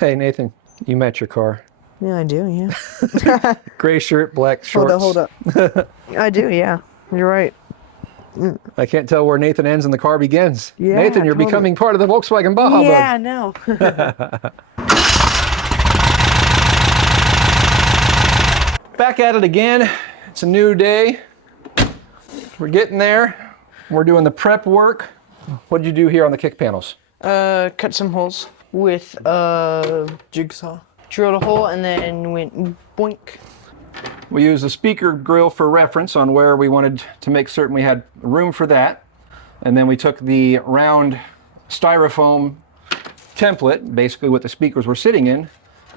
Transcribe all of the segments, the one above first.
Hey, Nathan, you match your car. Yeah, I do, yeah. Gray shirt, black shorts. Hold up. I do, yeah. You're right. I can't tell where Nathan ends and the car begins. Yeah, Nathan, you're totally. becoming part of the Volkswagen Baja Yeah, I Bug. know. Back at it again. It's a new day. We're getting there. We're doing the prep work. What did you do here on the kick panels? Cut some holes with a jigsaw. Drilled a hole and then went boink. We used the speaker grill for reference on where we wanted to make certain we had room for that. And then we took the round styrofoam template, basically what the speakers were sitting in,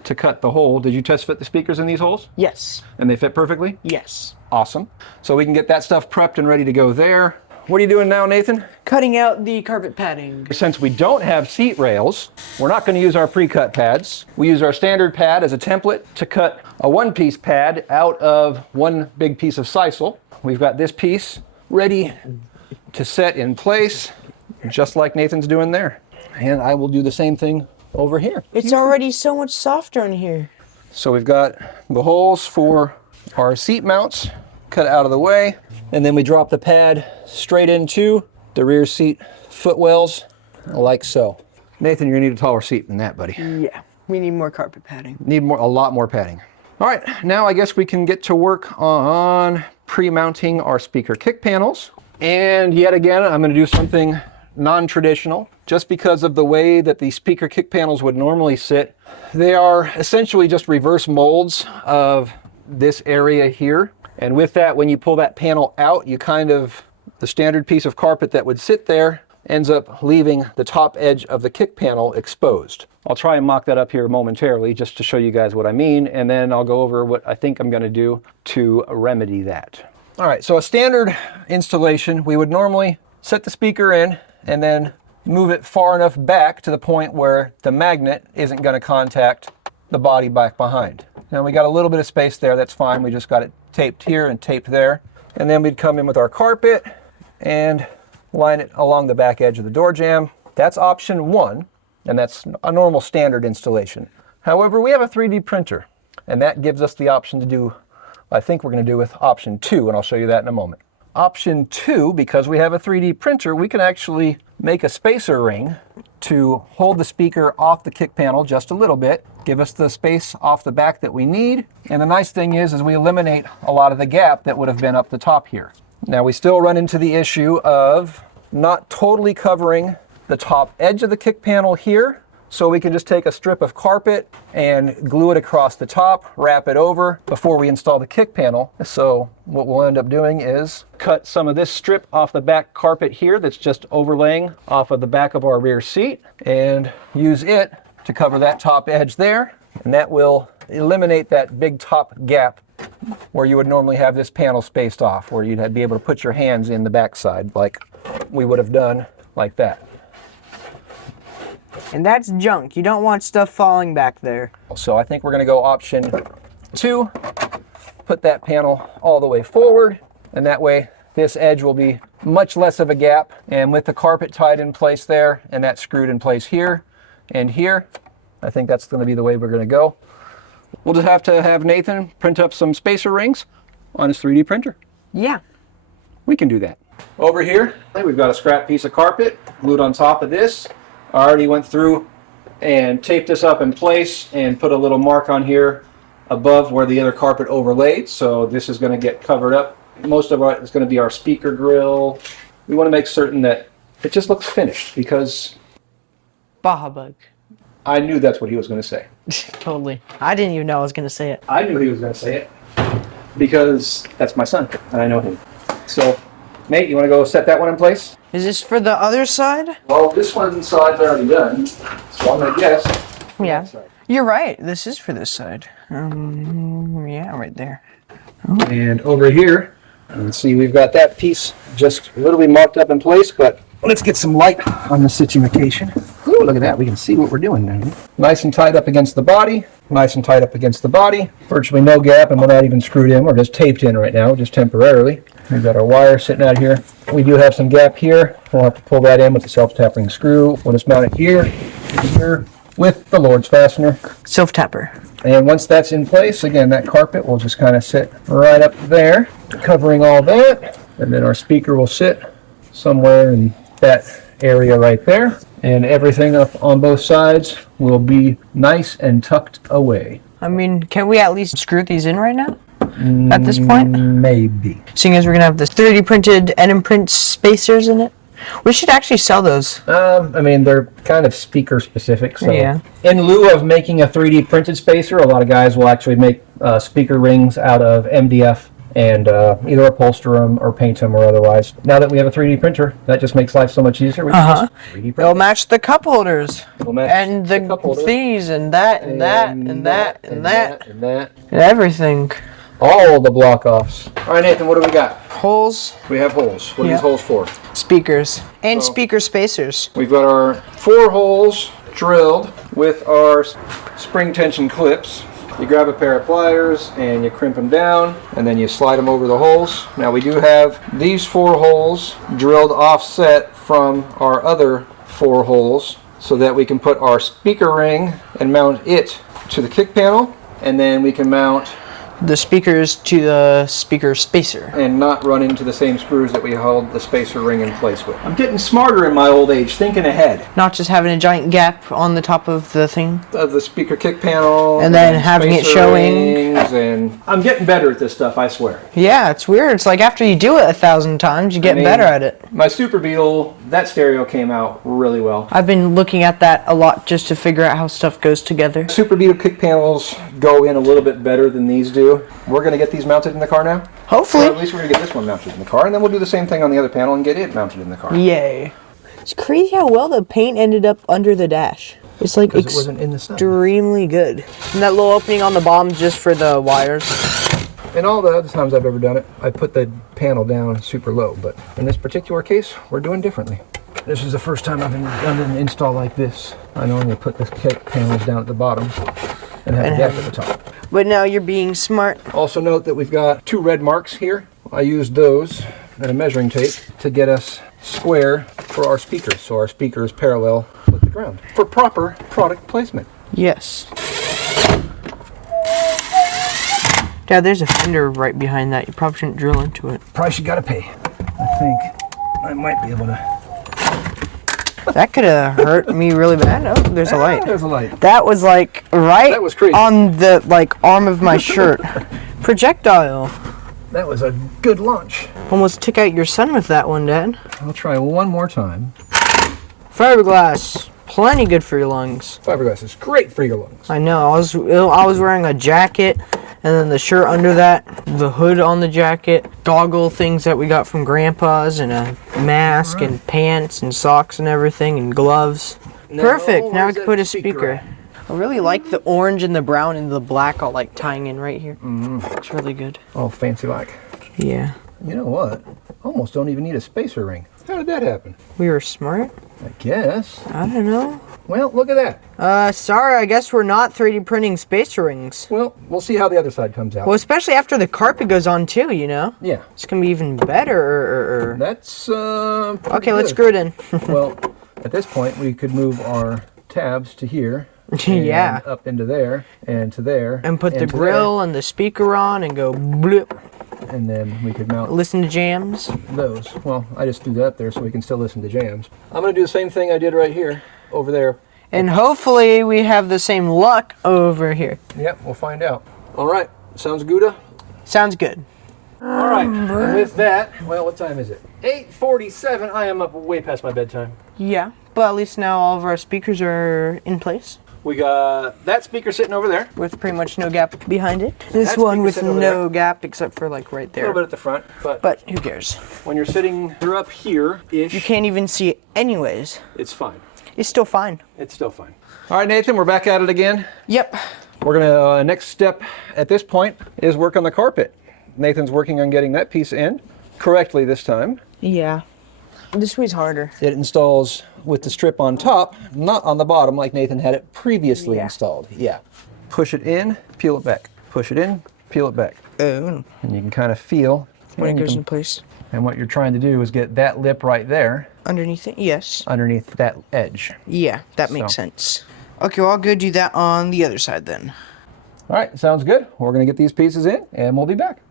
to cut the hole. Did you test fit the speakers in these holes? Yes. And they fit perfectly? Yes. Awesome. So we can get that stuff prepped and ready to go there. What are you doing now, Nathan? Cutting out the carpet padding. Since we don't have seat rails, we're not going to use our pre-cut pads. We use our standard pad as a template to cut a one-piece pad out of one big piece of sisal. We've got this piece ready to set in place, just like Nathan's doing there. And I will do the same thing over here. It's already so much softer in here. So we've got the holes for our seat mounts cut out of the way, and then we drop the pad straight into the rear seat footwells, like so. Nathan, you're gonna need a taller seat than that, buddy. Yeah, we need more carpet padding. Need a lot more padding. All right, now I guess we can get to work on pre-mounting our speaker kick panels. And yet again, I'm gonna do something non-traditional, just because of the way that the speaker kick panels would normally sit. They are essentially just reverse molds of this area here. And with that, when you pull that panel out, the standard piece of carpet that would sit there ends up leaving the top edge of the kick panel exposed. I'll try and mock that up here momentarily just to show you guys what I mean, and then I'll go over what I think I'm gonna do to remedy that. All right, so a standard installation, we would normally set the speaker in and then move it far enough back to the point where the magnet isn't gonna contact the body back behind. Now we got a little bit of space there, that's fine. We just got it taped here and taped there. And then we'd come in with our carpet and line it along the back edge of the door jamb. That's option one, and that's a normal standard installation. However, we have a 3D printer, and that gives us the option to do, I think we're gonna do with option two, and I'll show you that in a moment. Option two, because we have a 3D printer, we can actually make a spacer ring to hold the speaker off the kick panel just a little bit, give us the space off the back that we need. And the nice thing is we eliminate a lot of the gap that would have been up the top here. Now we still run into the issue of not totally covering the top edge of the kick panel here. So we can just take a strip of carpet and glue it across the top, wrap it over before we install the kick panel. So what we'll end up doing is cut some of this strip off the back carpet here that's just overlaying off of the back of our rear seat and use it to cover that top edge there. And that will eliminate that big top gap where you would normally have this panel spaced off, where you'd be able to put your hands in the backside like we would have done like that. And that's junk. You don't want stuff falling back there. So I think we're gonna go option two, put that panel all the way forward, and that way this edge will be much less of a gap. And with the carpet tied in place there, and that screwed in place here and here, I think that's gonna be the way we're gonna go. We'll just have to have Nathan print up some spacer rings on his 3D printer. Yeah. We can do that. Over here, we've got a scrap piece of carpet glued on top of this. I already went through and taped this up in place and put a little mark on here above where the other carpet overlaid. So this is going to get covered up. Most of it is going to be our speaker grill. We want to make certain that it just looks finished because Baja bug. I knew that's what he was going to say. Totally. I didn't even know I was going to say it. I knew he was going to say it because that's my son and I know him. So, Nate, you want to go set that one in place? Is this for the other side? Well, this one side's already done, so I'm going to guess. Yeah. You're right. This is for this side. Yeah, right there. And over here, let's see, we've got that piece just literally marked up in place, but let's get some light on the situation. Ooh, look at that, we can see what we're doing now. Nice and tight up against the body, nice and tight up against the body. Virtually no gap, and we're not even screwed in, we're just taped in right now, just temporarily. We've got our wire sitting out here. We do have some gap here. We'll have to pull that in with the self-tapping screw. We'll just mount it here, here, with the Lord's fastener. Self-tapper. And once that's in place, again, that carpet will just kind of sit right up there, covering all that. And then our speaker will sit somewhere in that area right there. And everything up on both sides will be nice and tucked away. I mean, can we at least screw these in right now? At this point? Maybe. Seeing as we're gonna have this 3D printed and imprint spacers in it. We should actually sell those. I mean, they're kind of speaker specific. So Yeah. in lieu of making a 3D printed spacer, a lot of guys will actually make speaker rings out of MDF and either upholster them or paint them or otherwise. Now that we have a 3D printer, that just makes life so much easier. We can just 3D print It'll it. match the cup holders. It'll match And the cup holder. these and that and that and that and that and that. and everything. All the block offs. All right, Nathan, what do we got? Holes, We have holes. What are Yeah. these holes for? speakers, and speaker spacers. We've got our 4 holes drilled with our spring tension clips. You grab a pair of pliers and you crimp them down and then you slide them over the holes. Now we do have these 4 holes drilled offset from our other 4 holes so that we can put our speaker ring and mount it to the kick panel, and then we can mount The speakers to the speaker spacer. and not run into the same screws that we hold the spacer ring in place with. I'm getting smarter in my old age, thinking ahead. Not just having a giant gap on the top of the thing. Of the speaker kick panel, And then having it spacer showing. rings, and I'm getting better at this stuff, I swear. Yeah, it's weird. It's like after you do it 1,000 times, you get mean, better at it. My Super Beetle, that stereo came out really well. I've been looking at that a lot just to figure out how stuff goes together. Super Beetle kick panels go in a little bit better than these do. We're going to get these mounted in the car now. Or at Hopefully. least we're going to get this one mounted in the car, and then we'll do the same thing on the other panel and get it mounted in the car. Yay. It's crazy how well the paint ended up under the dash. It's like Because it wasn't in the sun. extremely good. And that little opening on the bottom just for the wires. In all the other times I've ever done it, I put the panel down super low, but in this particular case, we're doing differently. This is the first time I've done an install like this. I normally put the kick panels down at the bottom and have a gap at the top. But now you're being smart. Also note that we've got 2 red marks here. I used those and a measuring tape to get us square for our speakers, so our speaker is parallel with the ground for proper product placement. Yes. Dad, there's a fender right behind that. You probably shouldn't drill into it. Price you gotta pay. I think I might be able to. That could have hurt me really bad. Oh, there's a light. There's a light. That was like right That was crazy. on the arm of my shirt. Projectile. That was a good launch. Almost took out your son with that one, Dad. I'll try one more time. Fiberglass. Plenty good for your lungs. Fiberglass is great for your lungs. I know. I was wearing a jacket, and then the shirt under that, the hood on the jacket, goggle things that we got from Grandpa's, and a mask and pants and socks and everything and gloves. Perfect. Now we can put a speaker. I really like the orange and the brown and the black all like tying in right here. It's really good. Oh, fancy like. Yeah. You know what? Almost don't even need a spacer ring. How did that happen? We were smart. I guess. I don't know. Well, look at that. Sorry, I guess we're not 3D printing spacer rings. Well, we'll see how the other side comes out. Well, especially after the carpet goes on too, you know? Yeah. It's gonna be even better. That's, Okay, let's screw it in. Well, at this point, we could move our tabs to here. And Yeah. up into there, and to there. And put the to grill and the speaker on and go bloop. there, and then we could mount Listen to jams. those. Well, I just threw that up there so we can still listen to jams. I'm going to do the same thing I did right here, over there. And hopefully we have the same luck over here. Yep, we'll find out. All right, sounds good? Sounds good. All right, and with that, well, what time is it? 8:47. I am up way past my bedtime. Yeah, but at least now all of our speakers are in place. We got that speaker sitting over there. With pretty much no gap behind it. This That one speaker with sitting over no gap except for like right A there. little bit at the front, but But who cares? when you're sitting, you're up here-ish. You can't even see it anyways. It's fine. It's still fine. It's still fine. All right, Nathan, we're back at it again. Yep. We're gonna, next step at this point is work on the carpet. Nathan's working on getting that piece in correctly this time. Yeah. This way's harder. It installs with the strip on top, not on the bottom like Nathan had it previously Yeah. installed. Yeah. Push it in, peel it back. Push it in, peel it back. Oh. And you can kind of feel When it and you goes can- in place. And what you're trying to do is get that lip right there Underneath it? Yes. underneath that edge. Yeah, that makes So. sense. Okay, well, I'll go do that on the other side then. All right, sounds good. We're gonna get these pieces in and we'll be back.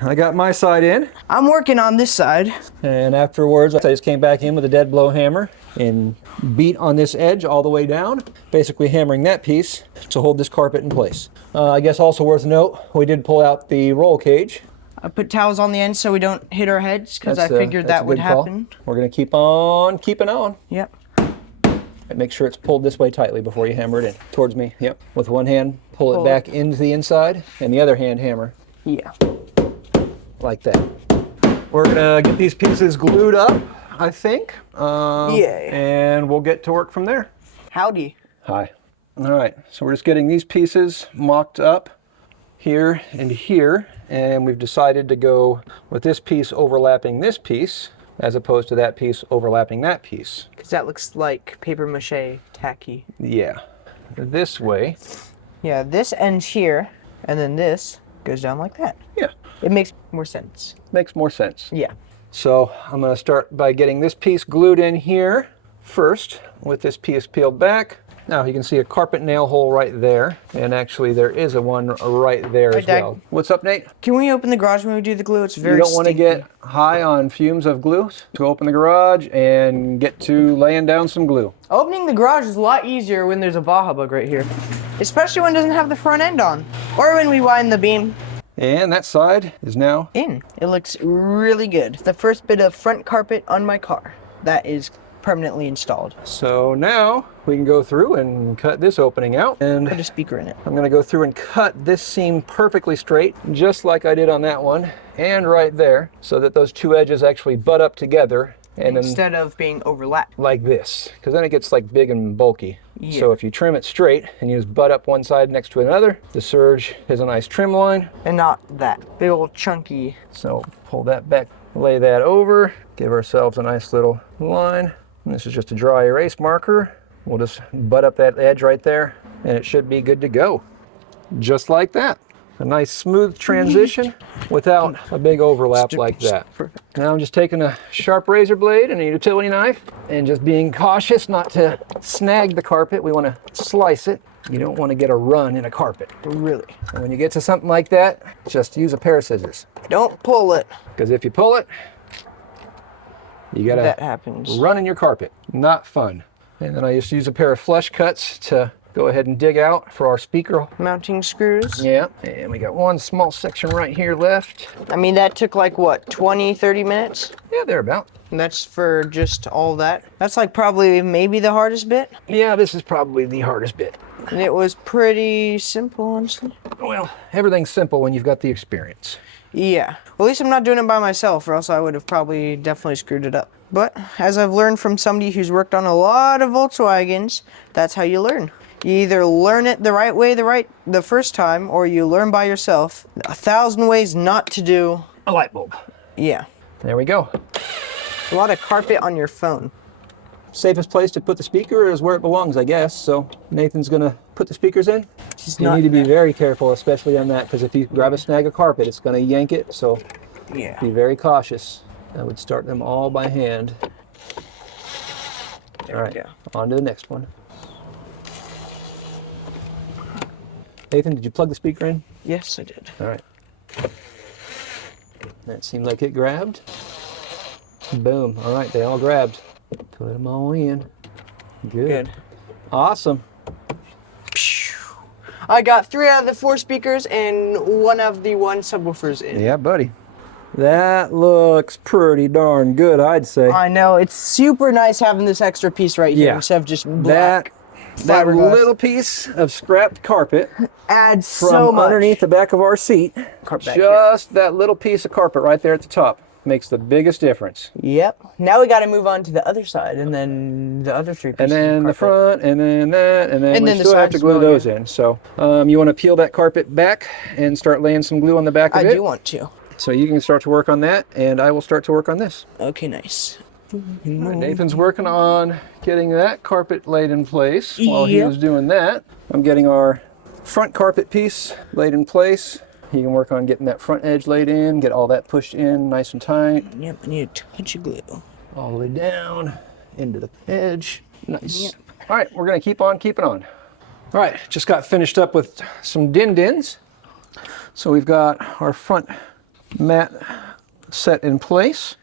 I got my side in. I'm working on this side. And afterwards, I just came back in with a dead blow hammer and beat on this edge all the way down, basically hammering that piece to hold this carpet in place. I guess also worth note, we did pull out the roll cage. I put towels on the end so we don't hit our heads because I figured that would happen. We're gonna keep on keeping on. Yep. And make sure it's pulled this way tightly before you hammer it in. Towards me, yep. With one hand, pull it back into the inside, and the other hand hammer. Yeah. Like that. We're gonna get these pieces glued up, I think. Yeah. And we'll get to work from there. Howdy. Hi. All right, so we're just getting these pieces mocked up here and here, and we've decided to go with this piece overlapping this piece, as opposed to that piece overlapping that piece. Because that looks like paper mache tacky. Yeah. This way. Yeah, this ends here, and then this goes down like that. Yeah. It makes more sense. Makes more sense. Yeah. So I'm going to start by getting this piece glued in here first, with this piece peeled back. Now you can see a carpet nail hole right there, and actually there is a one right there as well. What's up, Nate? Can we open the garage when we do the glue? It's very You don't want to stinky. get high on fumes of glue, so open the garage and get to laying down some glue. Opening the garage is a lot easier when there's a Baja bug right here. Especially when it doesn't have the front end on. Or when we widen the beam. And that side is now in. It looks really good. The first bit of front carpet on my car. That is permanently installed. So now we can go through and cut this opening out. And put a speaker in it. I'm going to go through and cut this seam perfectly straight, just like I did on that one, and right there, so that those two edges actually butt up together. And instead of being overlapped. Like this, because then it gets like big and bulky. Yeah. So if you trim it straight and you just butt up one side next to another, the surge is a nice trim line. And not that big old chunky. So pull that back, lay that over, give ourselves a nice little line. And this is just a dry erase marker. We'll just butt up that edge right there and it should be good to go. Just like that. A nice smooth transition without a big overlap like that. Now I'm just taking a sharp razor blade and a utility knife and just being cautious not to snag the carpet. We want to slice it. You don't want to get a run in a carpet. Really. And when you get to something like that, just use a pair of scissors. Don't pull it. Because if you pull it, you got that happens. Run in your carpet. Not fun. And then I just use a pair of flush cuts to go ahead and dig out for our speaker mounting screws. Yeah, and we got one small section right here left. I mean, that took like what, 20, 30 minutes? Yeah, thereabout. And that's for just all that? That's like probably maybe the hardest bit? Yeah, this is probably the hardest bit. And it was pretty simple, honestly. Well, everything's simple when you've got the experience. Yeah. Well, at least I'm not doing it by myself, or else I would have probably definitely screwed it up. But as I've learned from somebody who's worked on a lot of Volkswagens, that's how you learn. You either learn it the right way the first time, or you learn by yourself 1,000 ways not to do a light bulb. Yeah. There we go. A lot of carpet on your phone. Safest place to put the speaker is where it belongs, I guess. So Nathan's gonna put the speakers in. You need to be very careful, especially on that, because if you grab a snag of carpet, it's gonna yank it. So yeah, be very cautious. I would start them all by hand. All right, on to the next one. Nathan, did you plug the speaker in? Yes, I did. All right. That seemed like it grabbed. Boom. All right, they all grabbed. Put them all in. Good. Awesome. I got 3 out of the 4 speakers and 1 of the 1 subwoofers in. Yeah, buddy. That looks pretty darn good, I'd say. I know. It's super nice having this extra piece right here instead of just black. That little piece of scrapped carpet adds from so much underneath the back of our seat. Just that little piece of carpet right there at the top makes the biggest difference. Yep. Now we got to move on to the other side, and then the other 3 pieces. And then the front, and then that, and then we still have to glue those in. So you want to peel that carpet back and start laying some glue on the back of it? I do want to. So you can start to work on that, and I will start to work on this. Okay, nice. Right, Nathan's working on getting that carpet laid in place. While he was doing that, I'm getting our front carpet piece laid in place. He can work on getting that front edge laid in, get all that pushed in nice and tight. Yep, I need a touch of glue. All the way down into the edge. Nice. Yep. All right, we're gonna keep on keeping on. All right, just got finished up with some din-dins. So we've got our front mat set in place.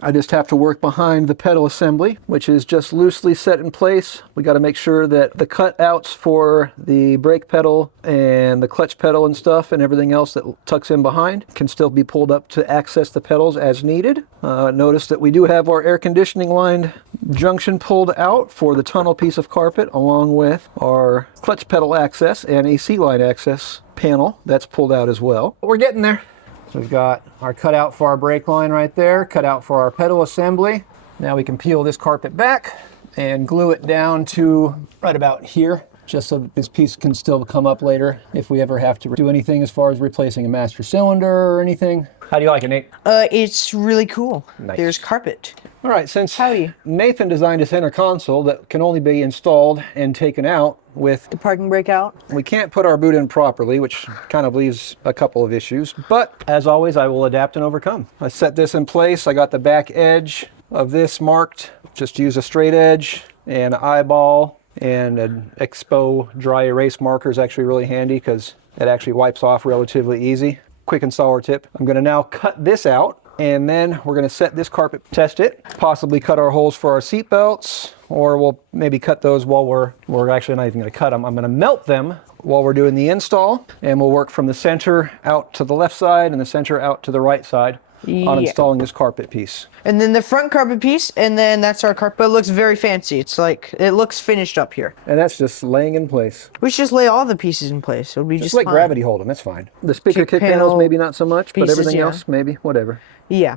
I just have to work behind the pedal assembly, which is just loosely set in place. We got to make sure that the cutouts for the brake pedal and the clutch pedal and stuff and everything else that tucks in behind can still be pulled up to access the pedals as needed. Notice that we do have our air conditioning line junction pulled out for the tunnel piece of carpet, along with our clutch pedal access and AC line access panel that's pulled out as well. But we're getting there. So we've got our cutout for our brake line right there, cutout for our pedal assembly. Now we can peel this carpet back and glue it down to right about here, just so that this piece can still come up later if we ever have to do anything as far as replacing a master cylinder or anything. How do you like it, Nate? It's really cool. Nice. There's carpet. All right, since Howdy. Nathan designed a center console that can only be installed and taken out with The parking brake out. we can't put our boot in properly, which kind of leaves a couple of issues. But as always, I will adapt and overcome. I set this in place. I got the back edge of this marked. Just use a straight edge and an eyeball, and an Expo dry erase marker is actually really handy because it actually wipes off relatively easy. Quick installer tip. I'm going to now cut this out, and then we're going to set this carpet, test it, possibly cut our holes for our seat belts, or we'll maybe cut those while we're actually not even going to cut them. I'm going to melt them while we're doing the install, and we'll work from the center out to the left side and the center out to the right side on installing this carpet piece. And then the front carpet piece, and then that's our carpet. It looks very fancy. It's like, it looks finished up here. And that's just laying in place. We should just lay all the pieces in place. It'll be just let fine. gravity hold them, that's fine. The speaker kick panels, panel maybe not so much, pieces, but everything yeah. else, maybe, whatever. Yeah.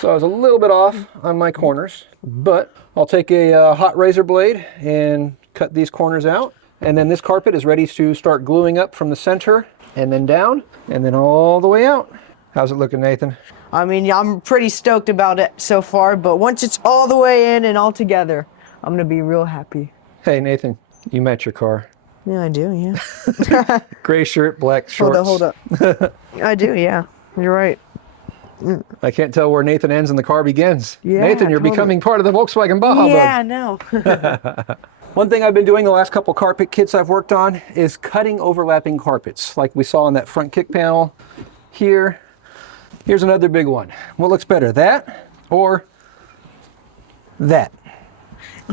So I was a little bit off on my corners, but I'll take a hot razor blade and cut these corners out. And then this carpet is ready to start gluing up from the center and then down and then all the way out. How's it looking, Nathan? I mean, I'm pretty stoked about it so far, but once it's all the way in and all together, I'm gonna be real happy. Hey, Nathan, you met your car. Yeah, I do, yeah. Gray shirt, black shorts. Hold up. I do, yeah. You're right. I can't tell where Nathan ends and the car begins. Yeah, Nathan, you're totally. becoming part of the Volkswagen Baja Yeah, Bug. no. One thing I've been doing the last couple carpet kits I've worked on is cutting overlapping carpets, like we saw on that front kick panel here. Here's another big one. What looks better, that or that?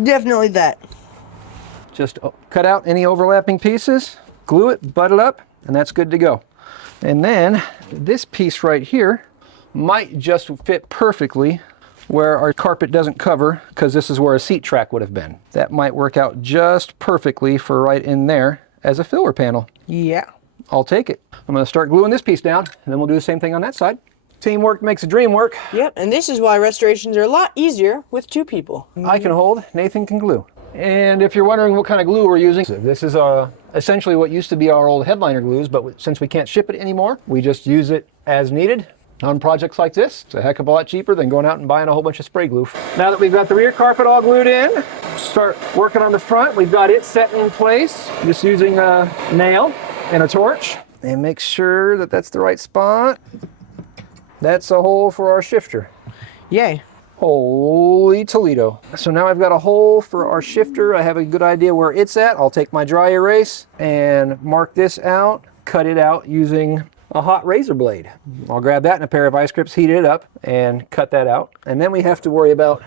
Definitely that. Just cut out any overlapping pieces, glue it, butt it up, and that's good to go. And then this piece right here might just fit perfectly where our carpet doesn't cover, because this is where a seat track would have been. That might work out just perfectly for right in there as a filler panel. Yeah. I'll take it. I'm going to start gluing this piece down, and then we'll do the same thing on that side. Teamwork makes a dream work. Yep, and this is why restorations are a lot easier with two people. I can hold, Nathan can glue. And if you're wondering what kind of glue we're using, this is essentially what used to be our old headliner glues, but since we can't ship it anymore, we just use it as needed on projects like this. It's a heck of a lot cheaper than going out and buying a whole bunch of spray glue. Now that we've got the rear carpet all glued in, start working on the front. We've got it set in place, just using a nail and a torch. And make sure that that's the right spot. That's a hole for our shifter. Yay. Holy Toledo. So now I've got a hole for our shifter. I have a good idea where it's at. I'll take my dry erase and mark this out, cut it out using a hot razor blade. I'll grab that in a pair of ice grips, heat it up, and cut that out. And then we have to worry about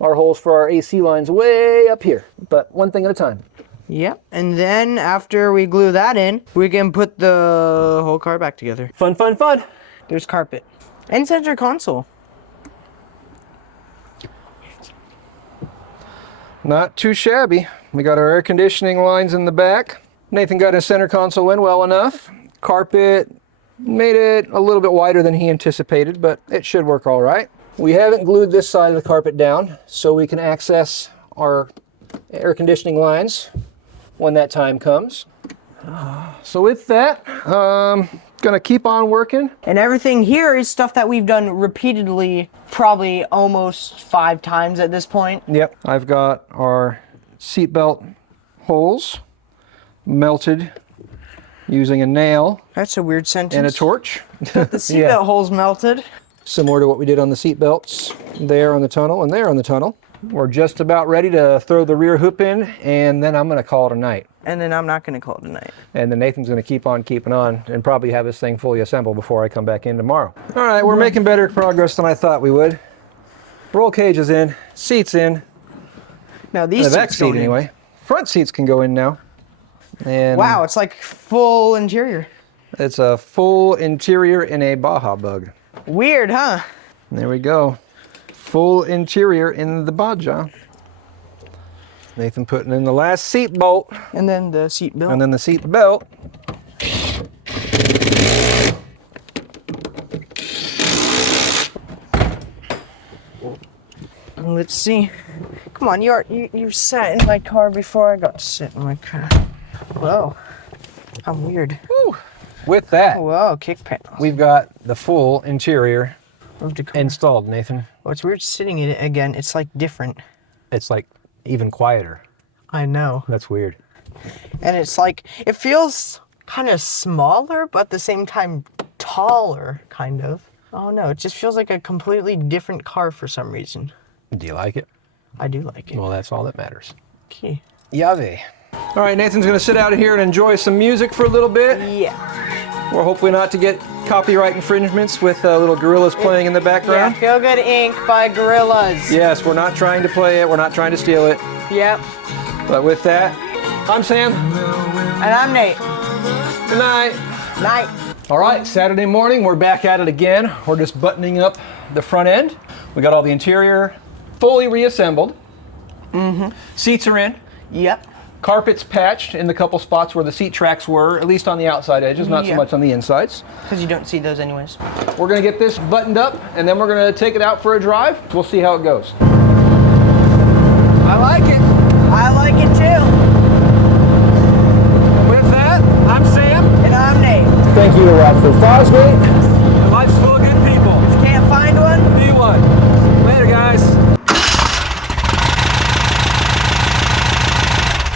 our holes for our AC lines way up here, but one thing at a time. Yep, and then after we glue that in, we can put the whole car back together. Fun, fun, fun. There's carpet. And center console. Not too shabby. We got our air conditioning lines in the back. Nathan got his center console in well enough. Carpet made it a little bit wider than he anticipated, but it should work all right. We haven't glued this side of the carpet down so we can access our air conditioning lines when that time comes. So with that, gonna keep on working. And everything here is stuff that we've done repeatedly, probably almost 5 times at this point. Yep, I've got our seatbelt holes melted using a nail That's a weird sentence. and a torch. The seatbelt holes melted. Similar to what we did on the seat belts there on the tunnel and there on the tunnel. We're just about ready to throw the rear hoop in, and then I'm going to call it a night. And then I'm not going to call it a night. And then Nathan's going to keep on keeping on and probably have this thing fully assembled before I come back in tomorrow. All right, we're making better progress than I thought we would. Roll cage is in, seats in. Now these The back seats seat going in. anyway. Front seats can go in now. And Wow, it's like full interior. it's a full interior in a Baja bug. Weird, huh? There we go. Full interior in the Baja. Nathan putting in the last seat bolt. And then the seat belt. And then the seat belt. Let's see. Come on, you sat in my car before I got to sit in my car. Whoa, how weird. Woo. With that, Whoa, kick panels. we've got the full interior Moved to car. installed, Nathan. Oh, it's weird sitting in it again. It's like different. It's like even quieter. I know. That's weird. And it's like, it feels kind of smaller, but at the same time taller, kind of. Oh no, it just feels like a completely different car for some reason. Do you like it? I do like it. Well, that's all that matters. Okay. Yave. All right, Nathan's going to sit out here and enjoy some music for a little bit. Yeah. Or hopefully not to get copyright infringements with little gorillas playing in the Yeah, background. Feel Good Inc. by Gorillaz. Yes, we're not trying to play it. We're not trying to steal it. Yep. But with that, I'm Sam. And I'm Nate. Good night. Night. All right, Saturday morning, we're back at it again. We're just buttoning up the front end. We got all the interior fully reassembled. Seats are in. Yep. Carpets patched in the couple spots where the seat tracks were, at least on the outside edges, not so Yeah. much on the insides. Because you don't see those anyways. We're gonna get this buttoned up, and then we're gonna take it out for a drive. We'll see how it goes. I like it. I like it too. With that, I'm Sam. And I'm Nate. Thank you to Rockford Fosgate. Life's full of good people. If you can't find